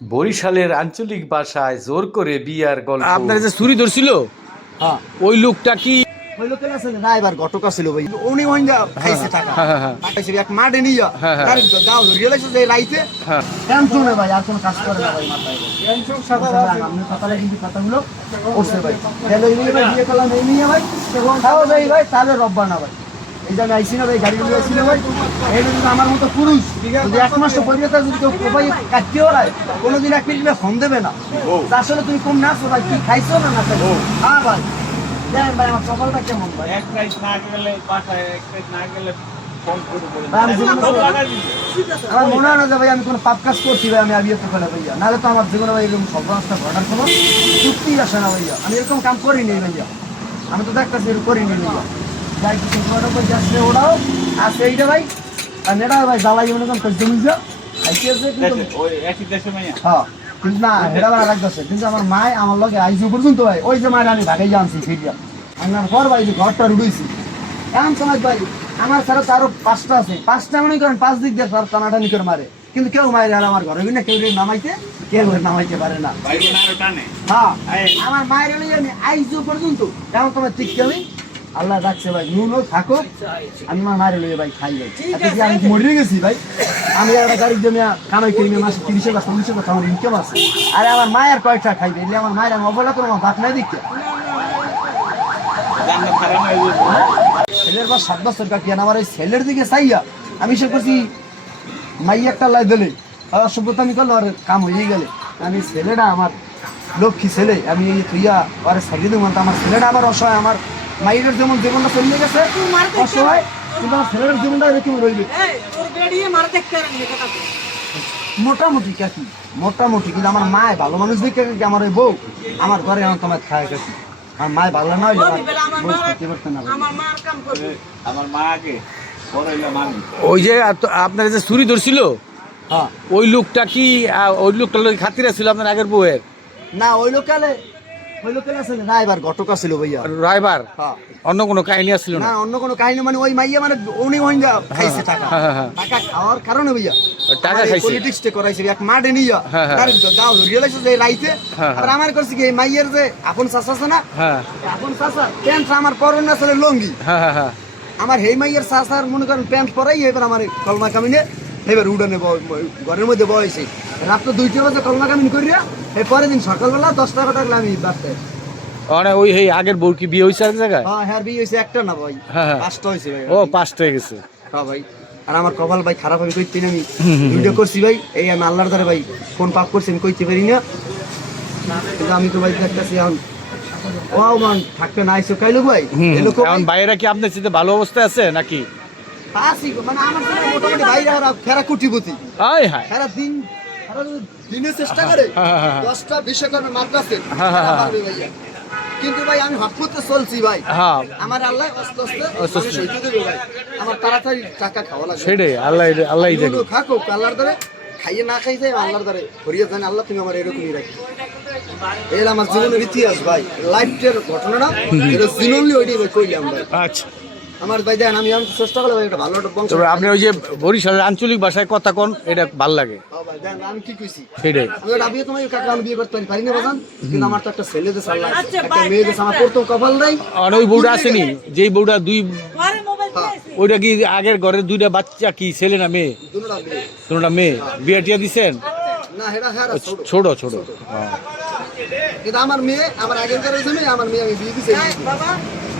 বরিশালের আঞ্চলিক ভাষায় জোর করে বিয়ার গল্প। আপনার যে চুরি ধরছিল? হ্যাঁ। ওই লোকটা কি? ওই লোকের আছে না? এবার ঘটকা ছিল ভাই। উনি ওইন্দা খাইছে টাকা। হ্যাঁ, হ্যাঁ, হ্যাঁ। খাইছে এক মাঠে নিয়ে হ্যাঁ, হ্যাঁ। তার দাও রিয়েলাইছে যে রাইতে। হ্যাঁ। টেনশন ভাই আর কোনো কাজ করে না ভাই মাথায়। টেনশন সাদা আপনি সকালে কিন্তু কথাগুলো করছে ভাই। তাহলে নিয়ে ভাই বিয়ে করলাম এই নিয়ে ভাই। খাওয়া যাই ভাই তাহলে রব্বা না ভাই। এই আইসি না ভাই গাড়ি নিয়ে আইসি না ভাই। এই যদি আমার মতো পুরুষ যদি এক মাস পরিবর্তন যদি কেউ কোপাই কাটতেও রায় কোনোদিন এক মিনিট ফোন দেবে না। তা আসলে তুমি কম না ভাই কি খাইছো না না হ্যাঁ ভাই। দেখেন ভাই আমার সকালটা কেমন ভাই? এক প্রাইস না গেলে বাসায় এক প্রাইস না গেলে ফোন করে বলে ভাই, আমি জীবনে সব কোনো- লাগাই দিবি। আমার মনে হয় না যে ভাই আমি কোনো পাপ কাজ করছি ভাই আমি আবিয়ে তো ফেলে ভাইয়া। নাহলে তো আমার জীবনে ভাই এরকম সর্বনাশটা ঘটার কোনো চুক্তি আসে না ভাইয়া। আমি এরকম কাম করিনি ভাইয়া। আমি তো দেখতেছি করিনি ভাইয়া। করে যাচ্ছে ওরাও আর সেইটা ভাই। আর নেটা ভাই জ্বালাই মনে করেন কষ্ট মিলছে হ্যাঁ কিন্তু না হেটা ভালো লাগতেছে কিন্তু আমার মায় আমার লগে আইসি পর্যন্ত ভাই। ওই যে মায়ের আমি ভাগাই আনছি ফিরিয়া। আনার পর ভাই ঘরটা রুড়েছি এমন সময় ভাই আমার ছাড়া তো আরও পাঁচটা আছে। পাঁচটা মনে করেন পাঁচ দিক দিয়ে তার টানাটানি করে মারে। কিন্তু কেউ মারে আর আমার ঘরে না কেউ নামাইতে কেউ নামাইতে পারে না। ভাই হ্যাঁ আমার মায়ের আইসি পর্যন্ত। এমন তোমার ঠিক আমি আল্লাহ রাখছে ভাই নুনও থাকো আমি আমার মায়ের লইয়ে ভাই খাই ভাই কি আমি মরে গেছি ভাই আমি একটা গাড়ির জন্য কামাই করি মাসে তিরিশে বা চল্লিশে কথা আমার ইনকাম আছে। আরে আমার মায়ের কয়েকটা খাইবে এলে আমার মায়ের আমি অবহেলা করব আমার বাপ নাই দেখতে। যাবে ছেলের বা সাত বছর কাটিয়ে আমার এই ছেলের দিকে চাইয়া আমি সে করছি মাই একটা লাই দিলে। অসভ্যতা আমি করল আর কাম হয়ে গেলে। আমি ছেলেটা আমার লক্ষ্মী ছেলে। আমি এই তুইয়া আর সাইডে দেবো আমার ছেলেটা আবার অসহায় আমার মাইয়ের যেমন জীবনটা চলে গেছে অসহায় কিন্তু আমার ছেলের জীবনটা এরকম রইবে মোটামুটি কাকি মোটামুটি কিন্তু আমার মায় ভালো মানুষ দেখে কি আমার ওই বউ। আমার ঘরে আমার তোমার খায় কাকি আমার মায় ভালো না হইলে আমার মা আগে ওই যে আপ- আপনার যে চুরি ধরছিল হ্যাঁ। ওই লোকটা কি ওই লোকটা লোক খাতিরা ছিল আপনার আগের বউয়ের? না ওই লোকালে না এবার ঘটকা ছিল ভাইয়া। রায়বার? হ্যাঁ। অন্য কোনো কাহিনী আসছিল না? না অন্য কোনো কাহিনী মানে ওই মাইয়া মানে উনি ওইন্দা খাইছে টাকা। হ্যাঁ, হ্যাঁ। টাকা খাওয়ার কারণে ভাইয়া। টাকা খাইছে। পলিটিক্স টে করাইছে এক মাঠে নিয়া। তার দাও রিয়েলাইছে যে রাইতে আর আমার করছে কি এই মাইয়ের যে আপন চাচা আছে না? আপন চাচা প্যান্ট আমার পরন লঙ্গি। আমার হেই মাইয়ের চাচার মনে করেন প্যান্ট পরাই এবার আমার কলমা কামিনে এবার উড়ানে ঘরের মধ্যে বয়সে রাত্র দুইটা বাজে কলমা কামিন করিয়া এই পরের দিন সকালবেলা দশটা আমি বাসতে মানে ওই এই আগের বউর কি বিয়ে হয়েছে এক জায়গায়? হ্যাঁ হ্যাঁ বিয়ে হয়েছে একটা না ভাই। হ্যাঁ, হ্যাঁ। পাঁচটা হয়েছে ভাই। ও পাঁচটা হয়ে গেছে। হ্যাঁ ভাই। আর আমার কপাল ভাই খারাপ আমি কইতে আমি। ভিডিও করছি ভাই এই আমি আল্লাহর দ্বারা ভাই কোন পাপ করছি আমি কইতে পারি না। কিন্তু আমি তো ভাই দেখতেছি এখন। ও মান থাকতে না আইসো কাইলো ভাই। হুম এখন বাইরে কি আপনার সাথে ভালো অবস্থায় আছে নাকি? আসি মানে আমার মোটামুটি কুটিপতি। হায়। দিন দিনে চেষ্টা করে হ্যাঁ, হ্যাঁ, হ্যাঁ। দশটা বিশ্বকর্মে। পারবে ভাইয়া কিন্তু ভাই আমি হট করতে চলছি ভাই। আমার আল্লাহ আস্তে আস্তে আস্তে। মানুষ দেবে ভাই। আমার তাড়াতাড়ি টাকা খাওয়া লাগবে। সেটাই আল্লাহ আল্লাহ জানি খাকো আল্লাহর দ্বারে খাইয়ে না খাই যায় আল্লাহর দ্বারে হরিয়ে জানে আল্লাহ তুমি আমার এরকমই রাখি। এর আমার জীবনের ইতিহাস ভাই। লাইফের ঘটনাটা এটা জিনলি ওইটাই কইলাম ভাই। আচ্ছা। আমার ভাই দেন আমি আমি চেষ্টা করলে একটা ভালো একটা বংশ। তবে আপনি ওই যে বরিশালের আঞ্চলিক ভাষায় কথা কন এটা ভালো লাগে। হ্যাঁ ভাই, দেন, আমি কি কইছি? সেটাই। আমি ওটা তোমার কাকা আমি বিয়ে করতে পারি পারি না বাজান কিন্তু আমার তো একটা ছেলে দেশ আল্লাহ একটা মেয়ে দেশ আমার প্রথম কপাল নাই আর ওই বউটা আসেনি যেই বউটা দুই হ্যাঁ, ওইটা কি আগের ঘরের দুইটা বাচ্চা কি ছেলে না মেয়ে? দুটোটা মেয়ে। তোমরা মেয়ে। বিয়ে টিয়া দিছেন? না হেরা হ্যাঁ ছোট। ছোট ছোট। হ্যাঁ। কিন্তু আমার মেয়ে আমার আগের মেয়ে আমার মেয়ে আমি বিয়ে দিছি।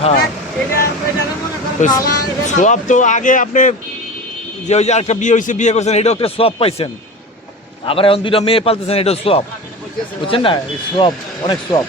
হ্যাঁ। তো সব তো আগে আপনি যে ওই যে একটা বিয়ে হয়েছে বিয়ে করছেন, এটাও একটা সব পাইছেন। আবার এখন দুইটা মেয়ে পালতেছেন, এটাও সব বুঝছেন না? সব অনেক সব